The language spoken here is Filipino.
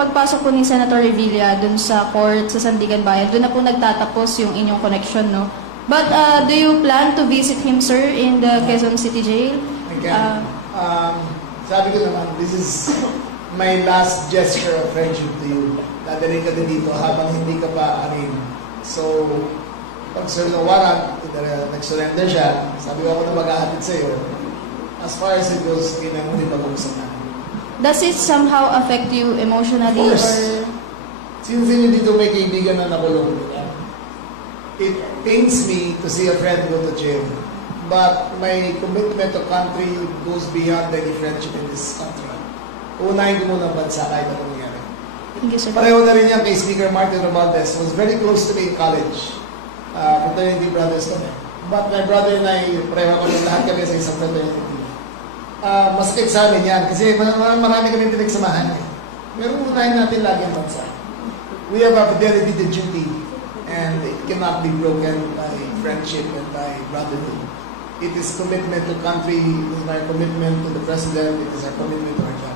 Pagpasok po ni Senator Revilla dun sa court sa Sandigan Bayan, dun na po nagtatapos yung inyong connection, no? But do you plan to visit him, sir, in the Quezon City Jail? Again, sabi ko naman, this is my last gesture of friendship to you. Dadalhin ka din dito habang hindi ka pa arin. So, pag sir no warrant, nag-surrender siya, sabi ko ako na maghahatid sa'yo. As far as it goes, hindi na muli pag-uusap na. Does it somehow affect you emotionally? Of course. Or Since hindi dito may kaibigan na nakulong, it pains me to see a friend go to jail. But my commitment to country goes beyond any friendship in this country. Unahin ko muna ang bansa kahit anong nangyari. thank you, sir. Pareho na rin yan kay Speaker Martin Romualdez. Was very close to me in college. Fraternity brothers kami. But my brother and I, pareho kami, lahat kami sa isang fraternity. Masakit sa amin yan kasi marami kami pinagsamahan. Pero unahin natin lagi ang bansa. We have a fidelity to duty and it cannot be broken by friendship and by brotherhood. It is commitment to country, it is our commitment to the President, it is our commitment to our country.